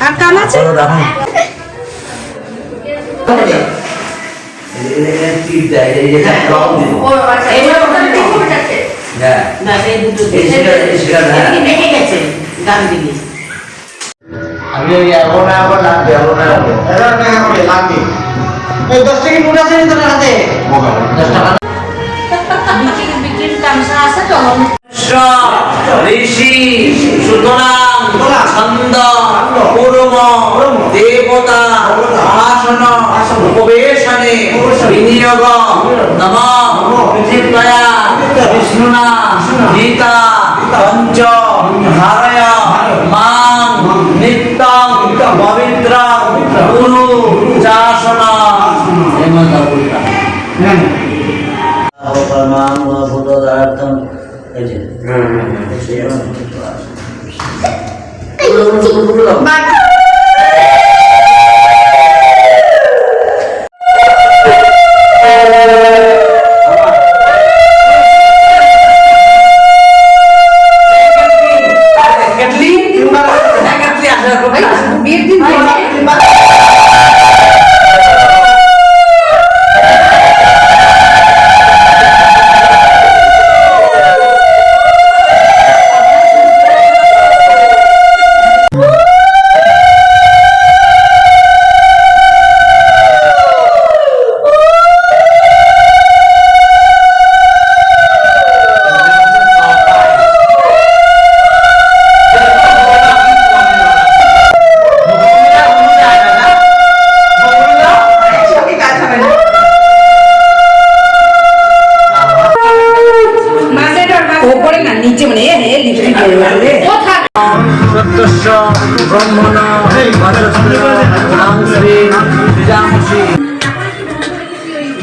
আর কাম আছে? আমি ওই লাগবে লাগবে। এই দশ টাকা নোট আছে তোর হাতে দশ টাকা বিক্রি বিক্রির তামসা আছে তো? ঋষি সুতরাং ছন্দ কুর্ম দেবতা আসন উপবেশনে বিনিয়োগ নম পৃথিবীয়া বিষ্ণুনা গীতা পঞ্চ ধারয় মাং নিত্যং পবিত্র গুরু চাসন এই মন্ত্র বলতাম পরমাং এই যে 嗯嗯嗯，谁让你说的？不知道。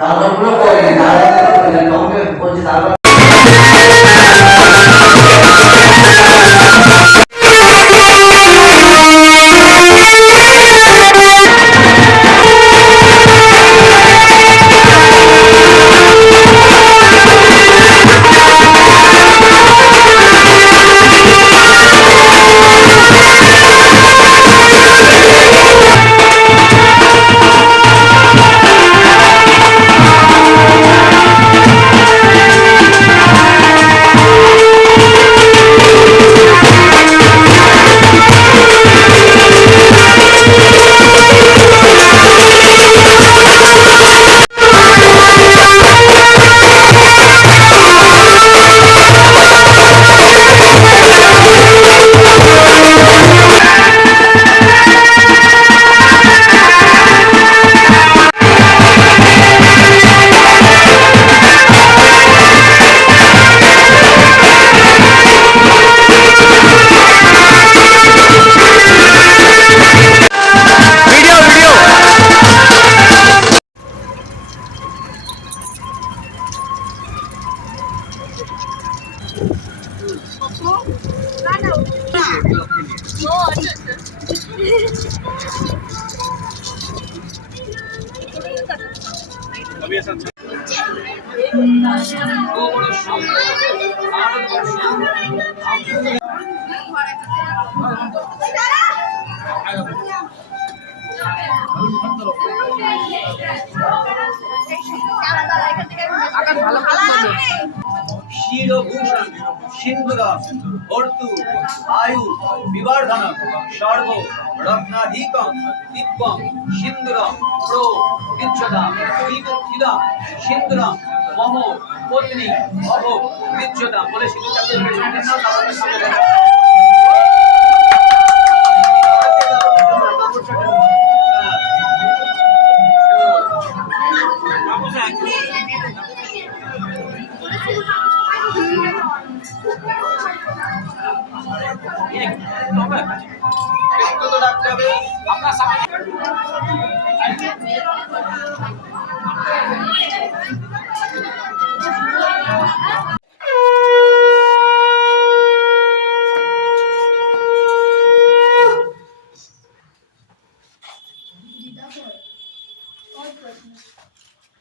Cada uno শিরভূষণ সিন্ধুর অর্তু আয়ু বিবর্ধন সর্ব রত্নাধিকম দিব্যম সিন্ধুরম প্রো বিচ্ছদা বিদা সিন্ধুরম মম পত্নী অভ বিচ্ছদা বলে সিন্ধুটা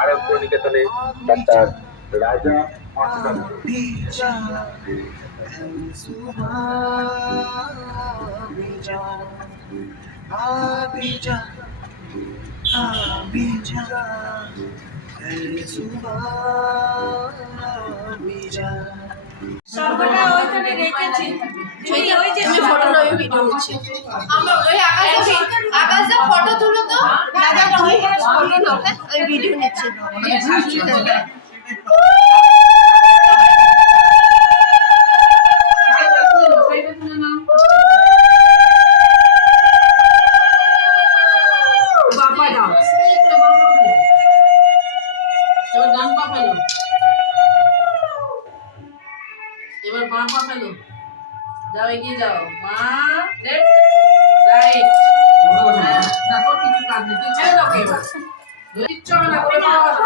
আরব নিকেতনে ডাক্তার রাজা হসপিটাল সবকটা ওইখানে রেখেছি। তুমি ওই যে ফটো নয় ভিডিও নিচ্ছি। আমরা ওই আকাশে আকাশে ফটো তুলো তো। দাদা তুমি ফটো নাও হ্যাঁ? ওই ভিডিও নিচ্ছে।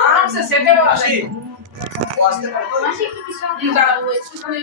আরামসে সেটে আসি। শুয়ে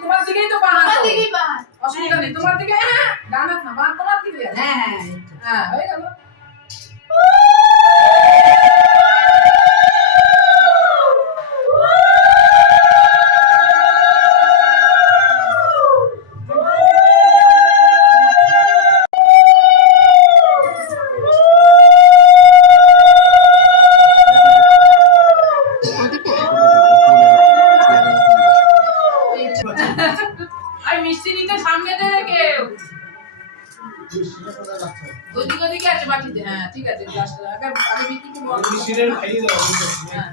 তোমার দিকেই তো অসুবিধা নেই তোমার দিকে হ্যাঁ তোমার দিকে হ্যাঁ হ্যাঁ হ্যাঁ হয়ে গেল মিষ্টিদের খাইয়ে দাও হ্যাঁ।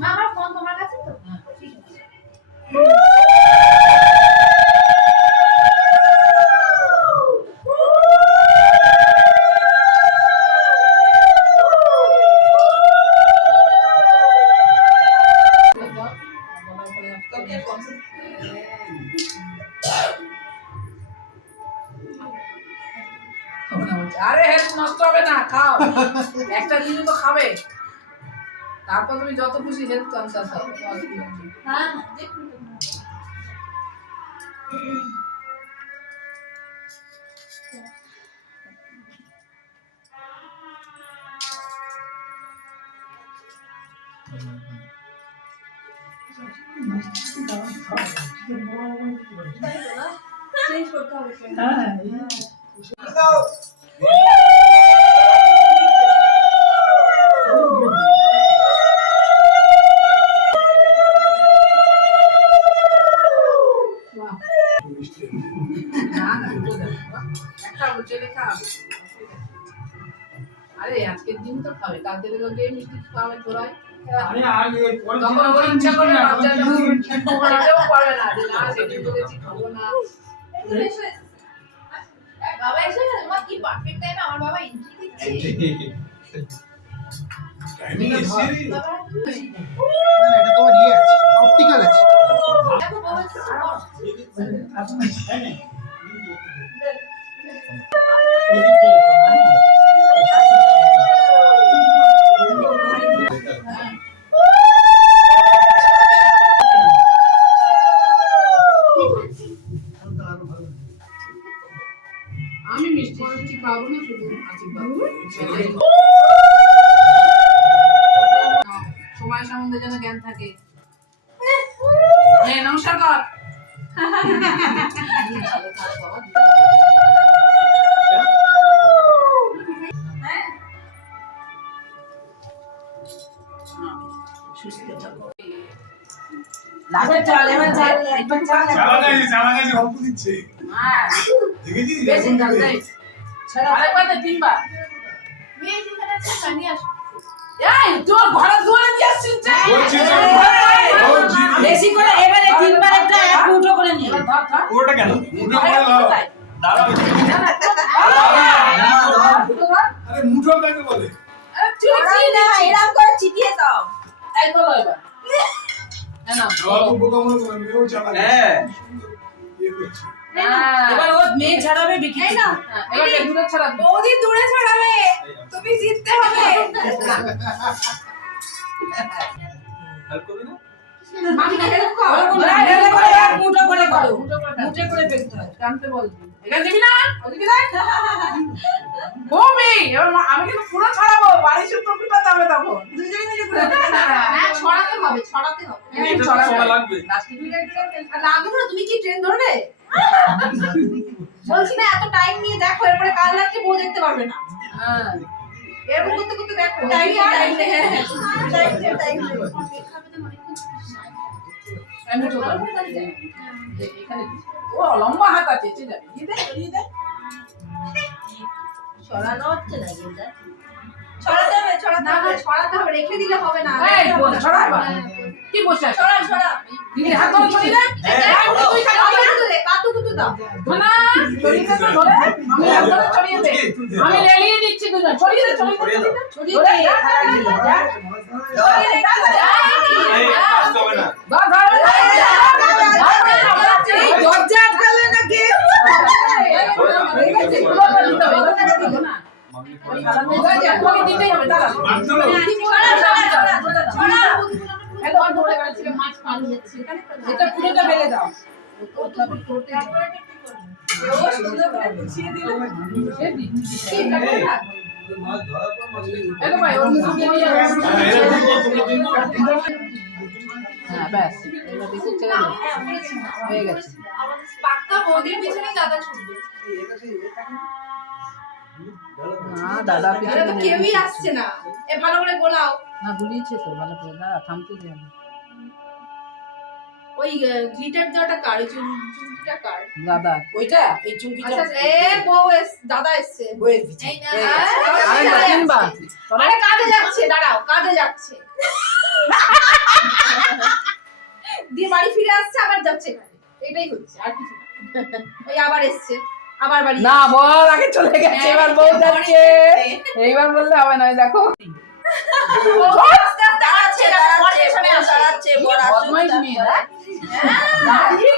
মা আমার ফোন তোমার কাছে তো? তারপর তুমি যত খুশি হেলথ কনসাস হবে কোনো অসুবিধা নেই। হ্যাঁ দেখুন চেঞ্জ করতে হবে খাবে আরে আজকের দিন তো খাবে কালকে থেকে যে মিষ্টি খাবে তোরাই তখন ওর ইচ্ছা করে বাচ্চাটা পারবে না না সেদিন বলেছি খাব না বাবা এসে মা কি পারফেক্ট টাইমে আমার বাবা এন্ট্রি দিচ্ছে বাবা এটা তোমার ইয়ে আছে অপটিক্যাল আছে আমি মিষ্টি মিষ্টি খাব না সম্বন্ধে যেন জ্ঞান থাকে। নমস্কার কর। আসছিস যে? বেশি করে এবারে তিনবার একটা এক মুঠো করে নিয়ে। পুরোটা কেন? আরে, কোথায়? না। হ্যাঁ, এবার দূরে ছড়াবি? বৌদি দূরে ছড়াবে। তুমি জিততে হবে। হেল্প করবে না? আমি হয় কিন্তু পুরো ছড়াবো। বাড়ি তখন। দুজনে মিলে হ্যাঁ ছড়াতে হবে ছড়াতে হবে। লাগবে। হবে। লাগবে না তুমি কি ট্রেন ধরবে? বলছি না এত টাইম নিয়ে দেখো এরপরে কাল রাত্রে বউ দেখতে পারবে না। হ্যাঁ। এরকম করতে করতে দেখো টাইম টাইম টাইম হ্যাঁ টাইম টাইম এই মুঠো কর। এই, এখানে দিস। ও লম্বা হাত আছে ঠিক আছে। দিয়ে দে, ছড়ানো হচ্ছে না এটা? ছড়াতে হবে ছড়াতে হবে। ছড়াতে হবে। রেখে দিলে হবে না এই, বল, কি বসে? ছড়া ছড়া দিদি হাত ধরে। হ্যাঁ, তুই দাও না, ছড়িয়ে দে ধরে। আমি ছড়িয়ে দে। দিচ্ছি দুজন। ছড়িয়ে দে, ছড়িয়ে দে, ছড়িয়ে দে। ছড়িয়ে দে, হয়ে মাছ পালিয়ে যাচ্ছে। এটা পুরোটা বেলে দাও দিয়ে। হ্যাঁ, ব্যাস। এবার দেখে ছেড়ে হয়ে গেছে। পাক্কা বৌদির পিছনে দাদা ছুটবে না, দাদা পিছনে কেউই আসছে না এ ভালো করে গোলাও না, গুলিয়েছে তো ভালো করে। দাঁড়া, থামতে দে আমি। ওই গ্লিটার দেওয়াটা কার ওই চুন চুনকিটা কার দাদা। ওইটা এই চুমকিটা আচ্ছা এ বউ এস দাদা এসছে বইয়ের পিছে এই না আরে কাজে যাচ্ছে দাঁড়াও কাজে যাচ্ছে দিয়ে বাড়ি ফিরে আসছে আবার যাচ্ছে এটাই হচ্ছে আর কিছু না ওই আবার এসছে আবার বাড়ি না বল আগে চলে গেছে এবার বউ যাচ্ছে এইবার বললে হবে না দেখো দাঁড়াচ্ছে বড় মেয়ে Merhaba.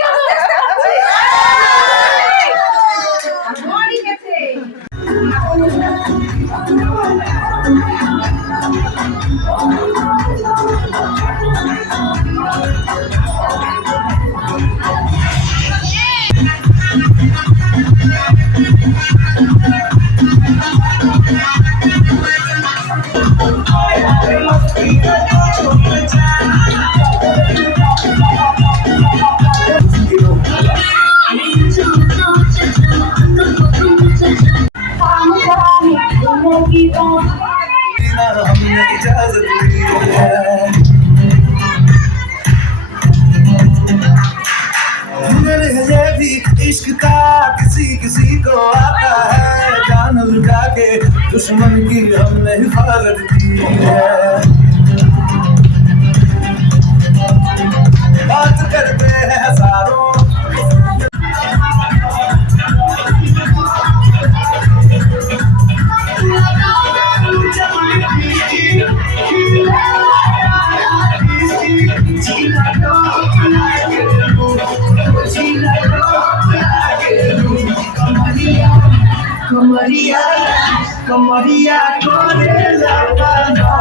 como día con el agua.